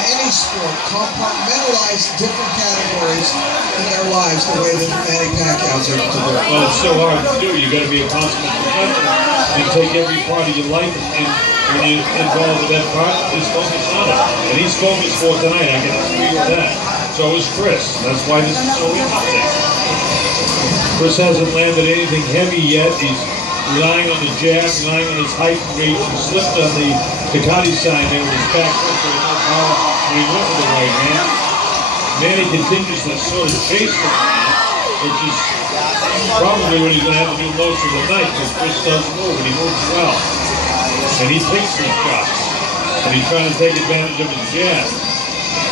any sport, compartmentalize different categories in their lives the way that Manny Pacquiao's able to do it. Well, it's so hard to do. You got to be a consummate professional and take every part of your life and when you're involved with that part, just focus on it. And he's focused for tonight. I can agree with that. So is Chris. That's why this is so interesting. Chris hasn't landed anything heavy yet. He's relying on the jab, relying on his height and reach. He slipped on the Takati sign there with his back foot, so he had no power when he went with the right hand. Manny continues to sort of chase the man, which is probably what he's going to have to do most of the night, because Chris doesn't move, and he moves well. And he takes these shots, and he's trying to take advantage of his jab.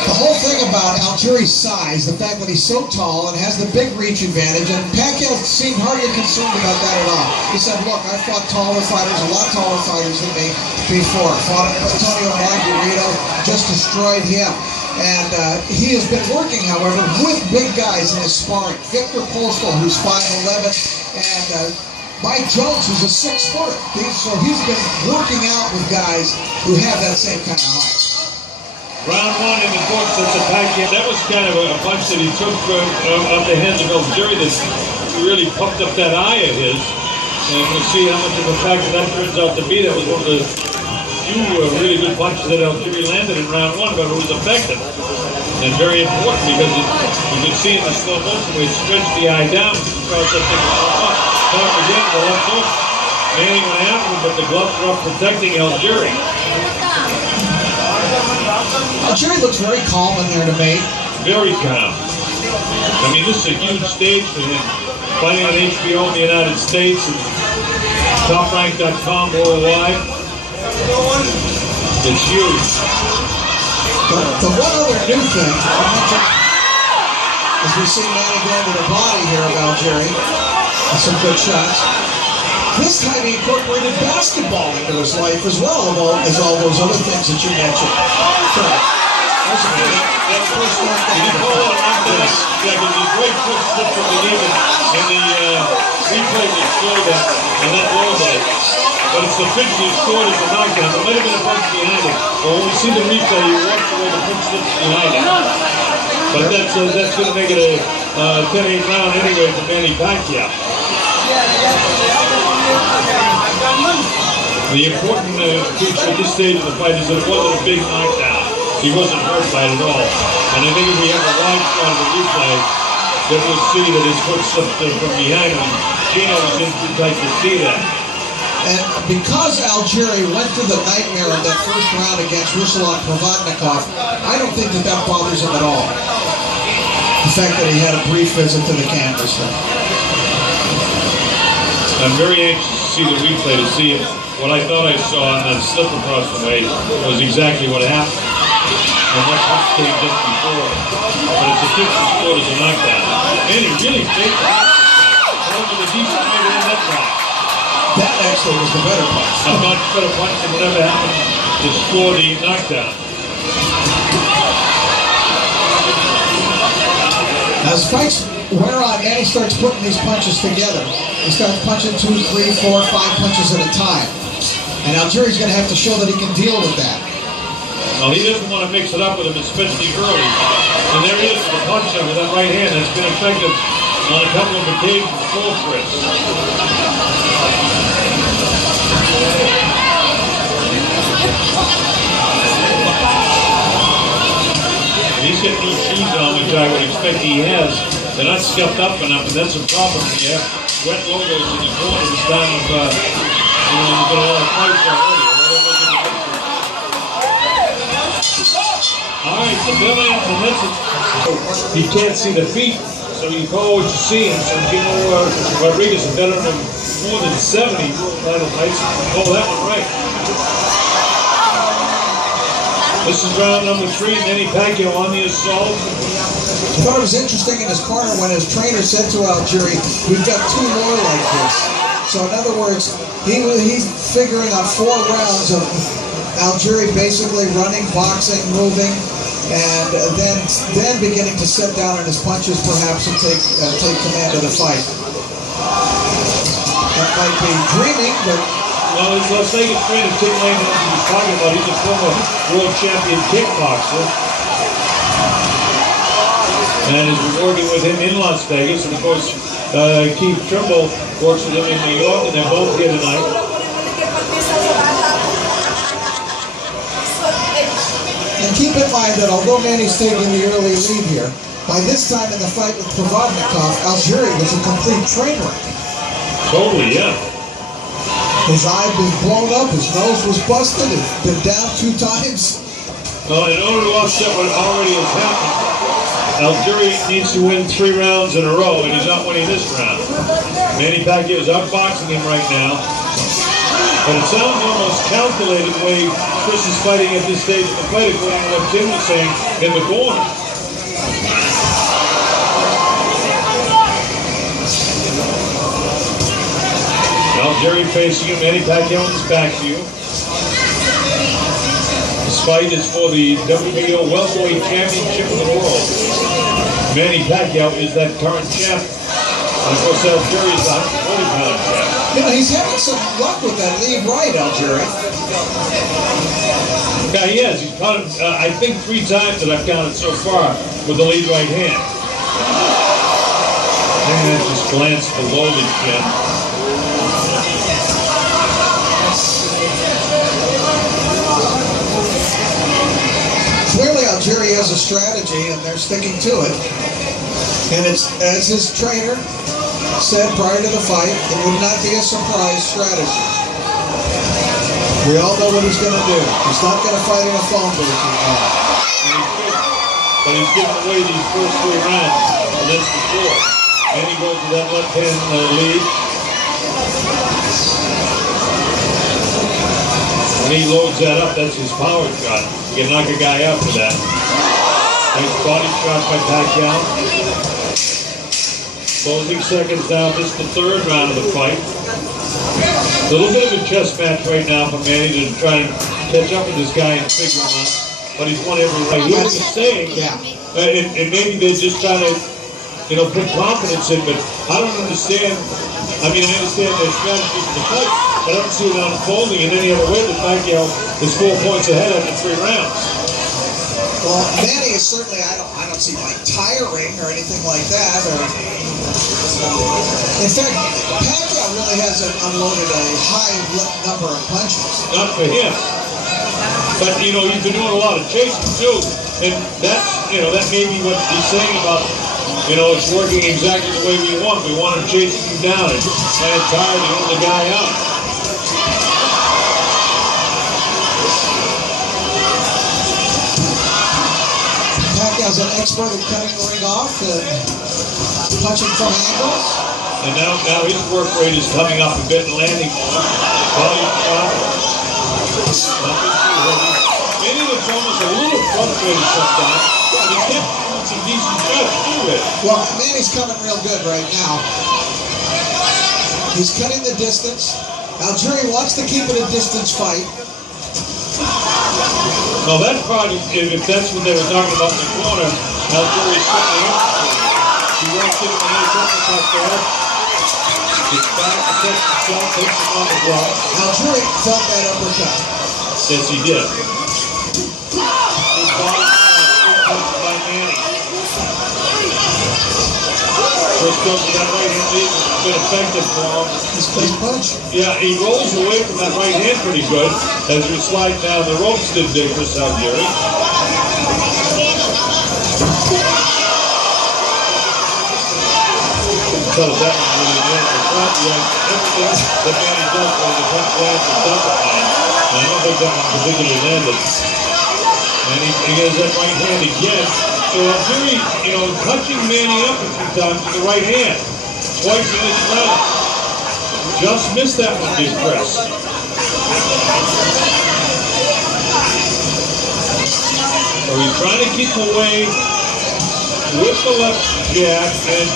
The whole thing about Algerie's size, the fact that he's so tall and has the big reach advantage, and Pacquiao seemed hardly concerned about that at all. He said, look, I fought taller fighters, a lot taller fighters than me before. Fought Antonio Margarito, just destroyed him. And he has been working, however, with big guys in his sparring. Victor Postal, who's 5'11", and Mike Jones, who's a 6-footer. So he's been working out with guys who have that same kind of height. Round one in the books, that's a Pacquiao. That was kind of a punch that he took off the hands of algerie that really pumped up that eye of his. And we'll see how much of a factor that turns out to be. That was one of the few really good punches that algerie landed in round one, but it was effective. And very important because you could see in the slow motion where he stretched the eye down, across that thing up. Top again, the left hook. Manny went after him, but the gloves were up protecting algerie. Algerie looks very calm in there to me. Very calm. I mean, this is a huge stage for him. Fighting on HBO in the United States and TopRank.com worldwide. It's huge. But the one other new thing, as we see Manny go into the body here of Algerie, with some good shots. This time he incorporated basketball into his life as well, as all those other things that you mentioned. So, that's the first one. He didn't call it after this. Yeah, because he's great foot slip from the even, and the replay will show that on that low day. But it's the pitch he scored as a knockdown. There might have been a punch behind it. But when we see the replay, he walks away, the pitch slips behind him. But that's going to make it a 10-8 round anyway for Manny Pacquiao. The important feature at this stage of the fight is that it wasn't a big knockdown. He wasn't hurt by it at all. And I think if we have a wide shot of the replay, then we'll see that his foot slipped from behind him. Gino was in too tight to see that. And because Algerie went through the nightmare of that first round against Ruslan Provodnikov, I don't think that bothers him at all. The fact that he had a brief visit to the canvas. I'm very anxious to see the replay to see if what I thought I saw on that slip across the way was exactly what happened. And what punch came just before. But it's a 50 scored as a knockdown. And he really faked it. That was a decent way to end that round. That actually was the better punch. A much better punch than whatever happened to score the knockdown. As fights wear on, Manny starts putting these punches together. He starts punching 2, 3, 4, 5 punches at a time. And Algerie's going to have to show that he can deal with that. Well, he doesn't want to mix it up with him, especially early. And there he is with the punch with that right hand. That's been effective on a couple of occasions for Chris. He's got new shoes on, which I would expect he has. They're not scuffed up enough, and that's a problem when you have wet logos in the corners down of, you've got a lot of fights already. All right, so Bill Anderson, that's it. You can't see the feet, so you call what you see. And so, Rodriguez is better than more than 70 title fights. Call that one right. This is round number 3, Manny Pacquiao on the assault. I thought it was interesting in his corner when his trainer said to Algerie, we've got 2 more like this. So in other words, he's figuring on 4 rounds of Algerie basically running, boxing, moving, and then beginning to set down on his punches perhaps and take command of the fight. That might be dreaming, but Well, his Las Vegas trainer, Tim Lane, he was talking about, he's a former world champion kickboxer. And has been working with him in Las Vegas. And of course, Keith Trimble works with him in New York, and they're both here tonight. And keep in mind that although Manny's taking the early lead here, by this time in the fight with Provodnikov, Algerie was a complete train wreck. Totally, yeah. His eye was blown up, his nose was busted, he'd been down 2 times. Well, in order to offset what already has happened, Algerie needs to win 3 rounds in a row, and he's not winning this round. Manny Pacquiao is outboxing him right now. But it sounds almost calculated the way Chris is fighting at this stage of the fight, according to what Tim was saying in the corner. Algerie facing him, Manny Pacquiao on his back view. This fight is for the WBO welterweight championship of the world. Manny Pacquiao is that current champ. And of course, Algerie is the 140-pound champ. You know, he's having some luck with that lead right, Algerie. Yeah, he has. He's caught him, I think, 3 times that I've counted so far with the lead right hand. And just glanced below the chin. Clearly, Algerie has a strategy, and they're sticking to it. And it's, as his trainer said prior to the fight, it would not be a surprise strategy. We all know what he's going to do. He's not going to fight in a phone booth. But he's given away these first 3 rounds, and that's the 4th. And he goes to that left-hand lead. When he loads that up, that's his power shot. You can knock a guy out for that. Nice body shot by Pacquiao. Closing seconds now, this is the 3rd round of the fight. A little bit of a chess match right now for Manny to try and catch up with this guy and figure him out. But he's won every round. He was saying, and maybe they're just trying to, put confidence in, but I don't understand. I mean, I understand their strategy for the fight, but I don't see it unfolding in any other way than Pacquiao is 4 points ahead after 3 rounds. Well, Manny is certainly, I don't see like tiring or anything like that. In fact, Pacquiao really hasn't unloaded a high number of punches. Not for him. But, he's been doing a lot of chasing too. And that may be what he's saying about, it's working exactly the way we want. We want him chasing him down and trying tired to hold the guy out. Pacquiao's an expert at cutting the ring off and punching from angles. And now his work rate is coming up a bit and landing more. Body shot. Maybe it's almost a little frustrating sometimes. But he kept doing some decent shots too, Rich. Well, Manny's coming real good right now. He's cutting the distance. Algerie wants to keep it a distance fight. Well, that part, if that's what they were talking about in the corner, Algerie's certainly interested. He wants to get a nice uppercut there. Gets back, protects himself, takes him on the block. Algerie felt that uppercut. Yes, he did. His body touched by Manny. Chris goes to that right hand lead, which has been effective for him. His clean punch. Yeah, he rolls away from that right hand pretty good as we slide down the ropes to Chris Algerie. Tell us that one really nailed the front. He has everything that Manny does when the punch lands and doesn't land. And I don't think that one particularly landed. And he has that right hand again. So Algerie, touching Manny up a few times with the right hand. Twice in this round. Just missed that one, big press. So he's trying to keep away with the left jab, and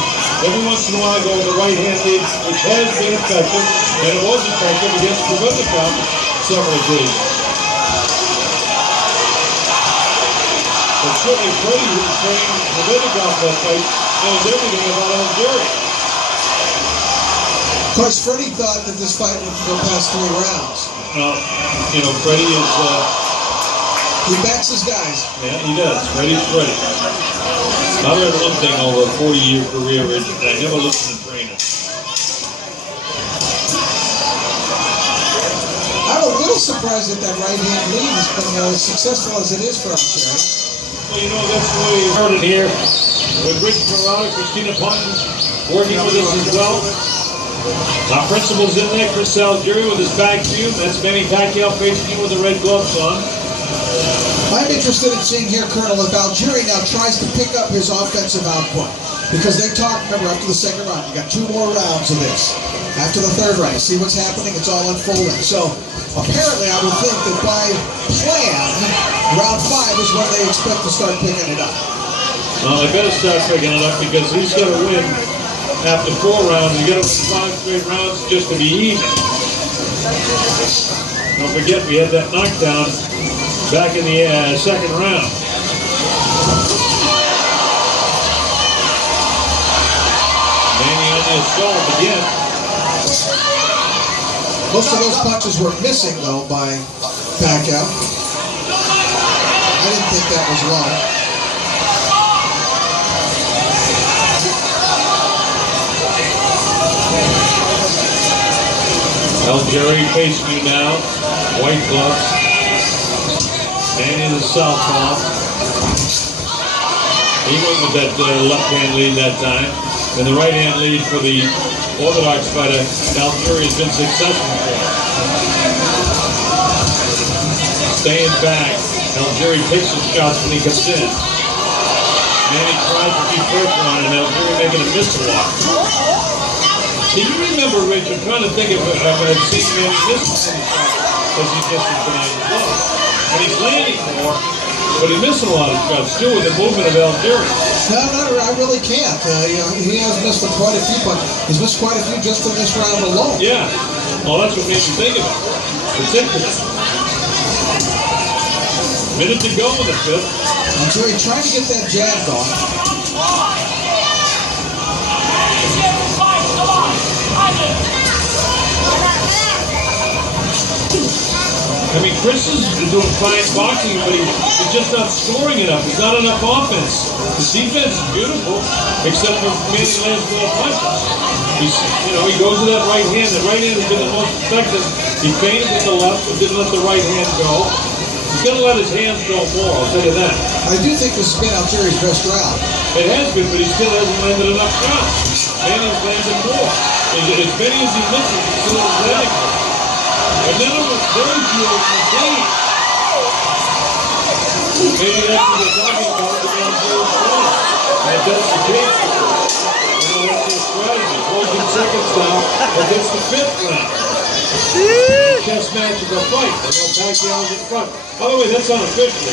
every once in a while go with the right hand lead, which has been effective, and it was effective against Provodnikov several occasions. But certainly Freddie, who was training Provodnikov that fight, knows everything about Algerie. Of course, Freddie thought that this fight would go past 3 rounds. Well, you know, Freddie is... he backs his guys. Yeah, he does. Freddie's Freddie. I learned one thing over a 40-year career, Rich, and I never listened to trainers. I'm a little surprised that that right-hand lead has been as successful as it is for Algerie. Well, you know, that's the way you heard it here with Rich Ferrara, Christina Ponton working with us as well. Our principal's in there, Chris Algerie with his bag view. That's Manny Pacquiao facing him with the red gloves on. I'm interested in seeing here, Colonel, if Algerie now tries to pick up his offensive output. Because they talked, remember, after the second round, you got 2 more rounds of this. After the third round, you see what's happening, it's all unfolding. So, apparently, I would think that by plan, round 5 is when they expect to start picking it up. Well, they better start picking it up because he's got to win after 4 rounds. He's got to win 5 straight rounds just to be even. Don't forget, we had that knockdown back in the second round. Manny on the assault again. Most of those punches were missing, though, by Pacquiao. I didn't think that was low. Algerie facing you now. White gloves. Manny the southpaw. He went with that left-hand lead that time. And the right-hand lead for the orthodox fighter, Algerie has been successful for. Staying back. Algerie takes his shots when he comes in. Manny tries to keep pressure on him. Algerie making a miss a lot. Do you remember, Rich? I'm trying to think if I've seen Manny miss any shots because he just has been able to blow. And he's landing more, but he's missing a lot of shots too with the movement of Algerie. No, I really can't. You know, he has missed quite a few, but he's missed quite a few just in this round alone. Yeah. Well, that's what made me think of it. It's interesting. Minute to go in the 5th. Algerie trying to get that jab going. I mean, Chris is doing fine boxing, but he's just not scoring enough. He's not enough offense. His defense is beautiful, except for Manny lands more punches. He goes to that right hand. The right hand has been the most effective. He feinted with the left, but didn't let the right hand go. He's going to let his hands go more, I'll tell you that. I do think this has been Algerie's best round. It has been, but he still hasn't landed enough shots. Manny's landed more. As many as he misses, he's still landing more. And then it was very few of the game. Maybe that's what they're talking about the Algerie strong. And that's the case. That's their strategy. 14 seconds now against the 5th round. Chess match of the fight. Pacquiao is in front. By the way, that's unofficial.